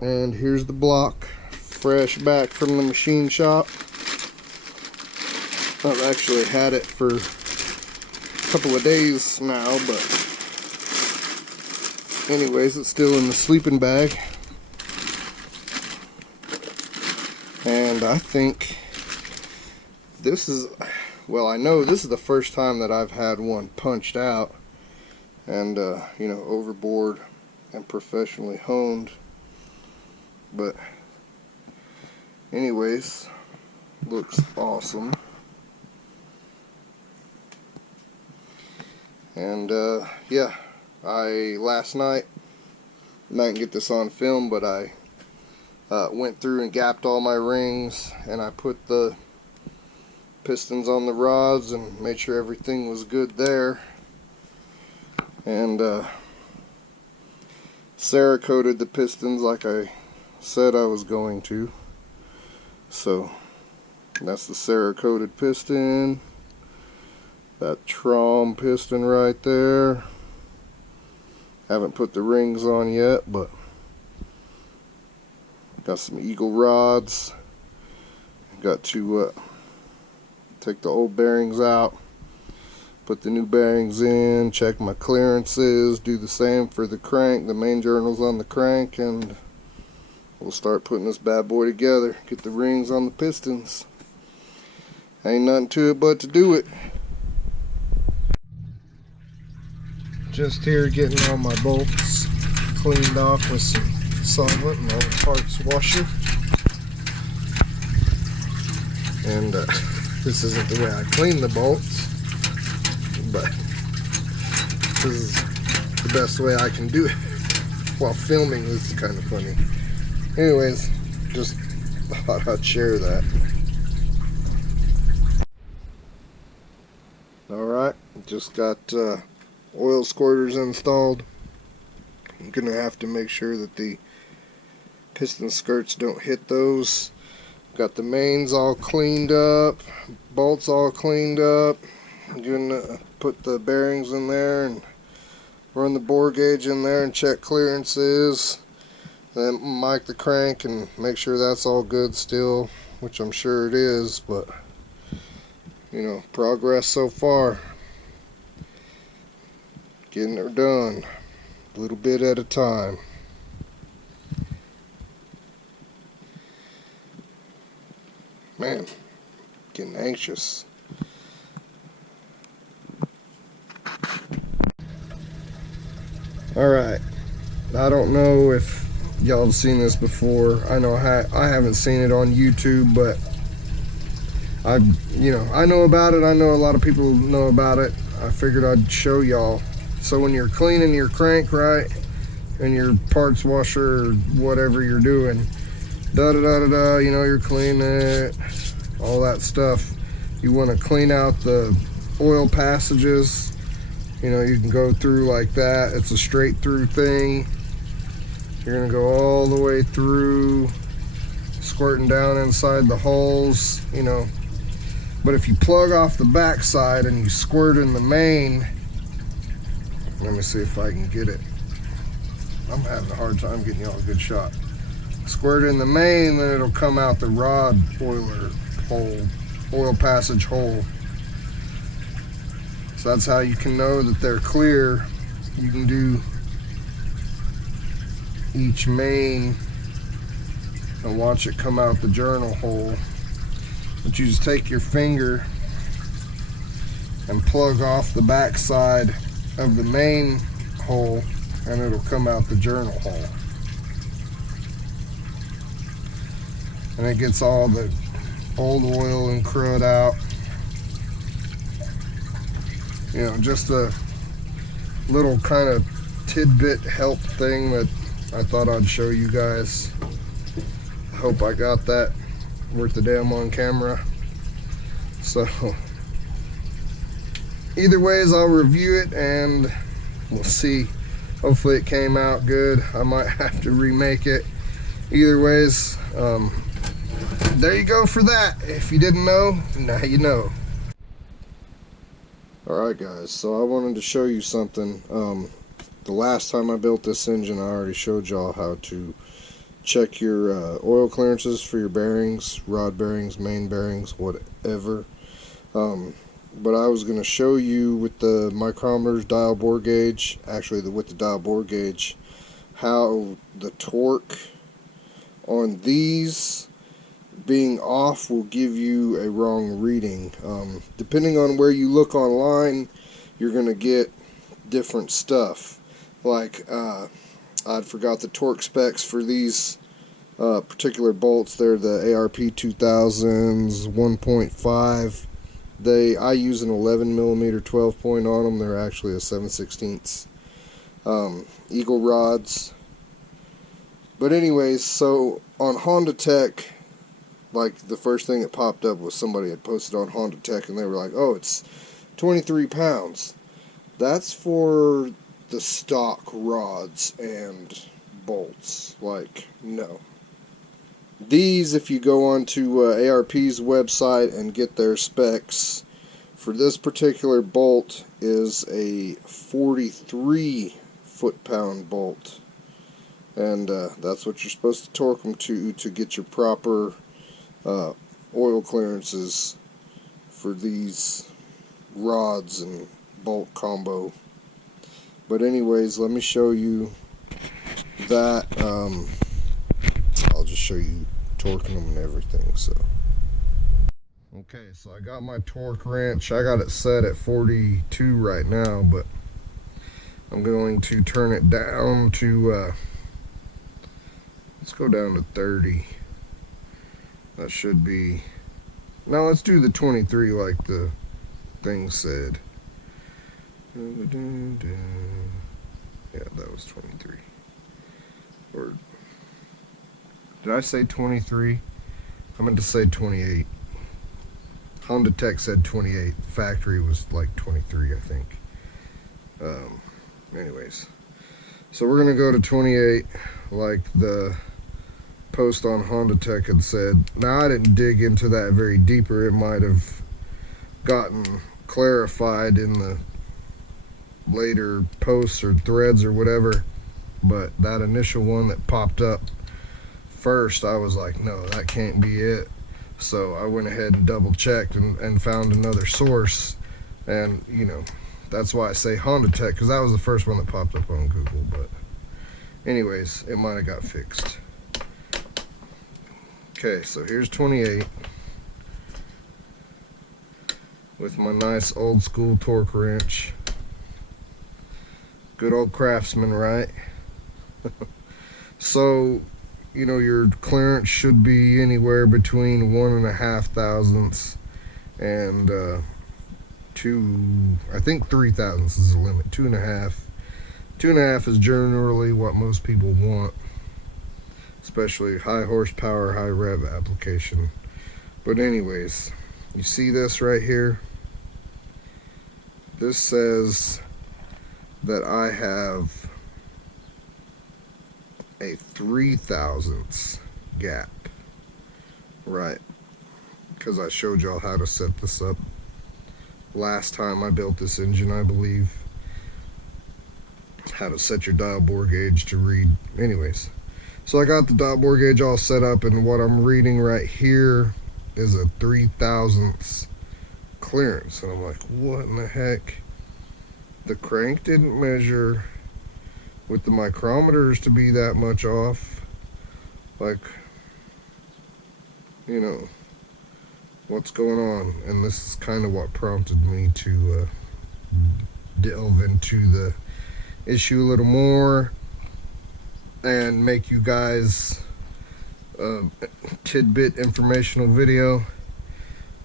And here's the block, fresh back from the machine shop. I've actually had it for a couple of days now, but anyways, it's still in the sleeping bag. And I think this is, well, I know this is the first time that I've had one punched out and you know, overboard and professionally honed. But anyways, looks awesome. And yeah, last night, I didn't get this on film, but I went through and gapped all my rings, and I put the pistons on the rods and made sure everything was good there. And Cerakoted the pistons like I said I was going to. So that's the Cerakoted piston. That Trom piston right there. Haven't put the rings on yet, but got some Eagle rods. Got to take the old bearings out, put the new bearings in, check my clearances, do the same for the crank, the main journals on the crank, and we'll start putting this bad boy together. Get the rings on the pistons. Ain't nothing to it but to do it. Just here getting all my bolts cleaned off with some solvent and all the parts washer. And this isn't the way I clean the bolts, but this is the best way I can do it while filming. This is kind of funny. Anyways, just thought I'd share that. Alright, just got oil squirters installed. I'm gonna have to make sure that the piston skirts don't hit those. Got the mains all cleaned up, bolts all cleaned up. I'm gonna put the bearings in there and run the bore gauge in there and check clearances. Then mic the crank and make sure that's all good still, which I'm sure it is, but you know, progress so far. Getting it done, a little bit at a time. Man, getting anxious. Alright, I don't know if y'all have seen this before. I know I haven't seen it on YouTube, but I know about it. I know a lot of people know about it. I figured I'd show y'all. So when you're cleaning your crank, right, and your parts washer or whatever you're doing, you know, you're cleaning it, all that stuff. You want to clean out the oil passages. You know, you can go through like that. It's a straight through thing. You're gonna go all the way through, squirting down inside the holes, you know. But if you plug off the back side and you squirt in the main, let me see if I can get it. I'm having a hard time getting y'all a good shot. Squirt in the main, then it'll come out the rod oiler hole, oil passage hole. So that's how you can know that they're clear. You can do each main and watch it come out the journal hole. But you just take your finger and plug off the back side of the main hole and it'll come out the journal hole. And it gets all the old oil and crud out. You know, just a little kind of tidbit help thing that I thought I'd show you guys. I hope I got that worth the damn on camera. So either ways, I'll review it and we'll see. Hopefully it came out good. I might have to remake it. Either ways, there you go for that. If you didn't know, now you know. Alright guys, so I wanted to show you something. The last time I built this engine, I already showed y'all how to check your oil clearances for your bearings, rod bearings, main bearings, whatever. But I was going to show you with the micrometers, dial bore gauge, actually with the dial bore gauge, how the torque on these being off will give you a wrong reading. Depending on where you look online, you're going to get different stuff. Like, I forgot the torque specs for these particular bolts. They're the ARP 2000s 1.5. I use an 11 millimeter 12 point on them. They're actually a 7/16 Eagle rods. But anyways, so on Honda Tech, like the first thing that popped up was somebody had posted on Honda Tech, and they were like, "Oh, it's 23 pounds." That's for the stock rods and bolts. Like, no. These, if you go onto ARP's website and get their specs, for this particular bolt is a 43 foot-pound bolt. And that's what you're supposed to torque them to get your proper oil clearances for these rods and bolt combo. But anyways, let me show you that. I'll just show you torquing them and everything. So okay, so I got my torque wrench. I got it set at 42 right now, but I'm going to turn it down to let's go down to 30. That should be, now let's do the 23 like the thing said. Yeah, that was 23. Or did I say 23? I meant to say 28. Honda Tech said 28. The factory was like 23, I think. Anyways, so we're gonna go to 28, like the post on Honda Tech had said. Now I didn't dig into that very deeper. It might have gotten clarified in the later posts or threads or whatever, but that initial one that popped up first, I was like, no, that can't be it. So I went ahead and double checked and found another source, and you know, that's why I say Honda Tech, because that was the first one that popped up on Google. But anyways, it might have got fixed. Okay, so here's 28 with my nice old school torque wrench. Good old Craftsman, right? So, you know, your clearance should be anywhere between 1.5 thousandths and I think 3 thousandths is the limit. 2.5. 2.5 is generally what most people want, especially high horsepower, high rev application. But anyways, you see this right here? This says that I have a 3 thousandths gap, right? Because I showed y'all how to set this up last time I built this engine, I believe. How to set your dial bore gauge to read. Anyways, so I got the dial bore gauge all set up, and what I'm reading right here is a 3 thousandths clearance. And I'm like, what in the heck? The crank didn't measure with the micrometers to be that much off. Like, you know, what's going on? And this is kind of what prompted me to delve into the issue a little more and make you guys a tidbit informational video.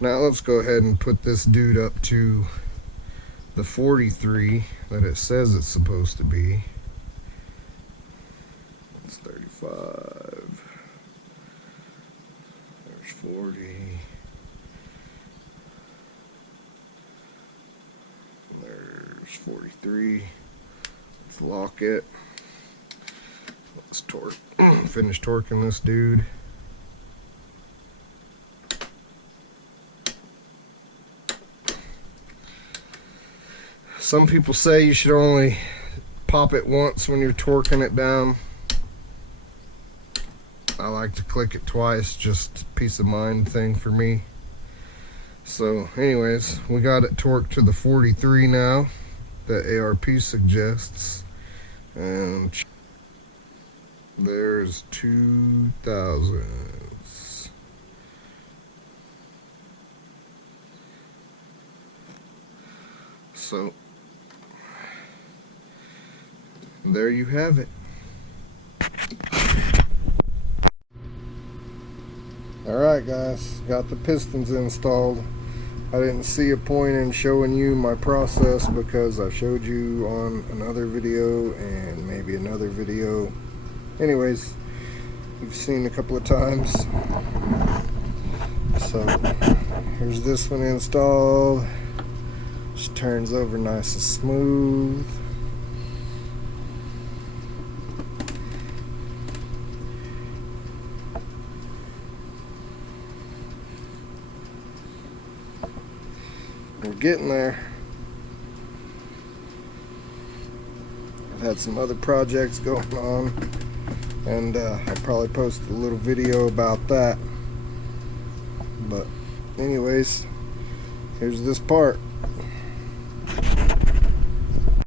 Now let's go ahead and put this dude up to the 43 that it says it's supposed to be. It's 35. There's 40. There's 43. Let's lock it. Let's finish torquing this dude. Some people say you should only pop it once when you're torquing it down. I like to click it twice, just peace of mind thing for me. So anyways, we got it torqued to the 43 now that ARP suggests, and there's 2000s. So there you have it. Alright guys, got the pistons installed. I didn't see a point in showing you my process because I showed you on another video and maybe another video. Anyways, you've seen a couple of times. So here's this one installed. Just turns over nice and smooth. We're getting there. I've had some other projects going on, and I'll probably post a little video about that. But anyways, here's this part.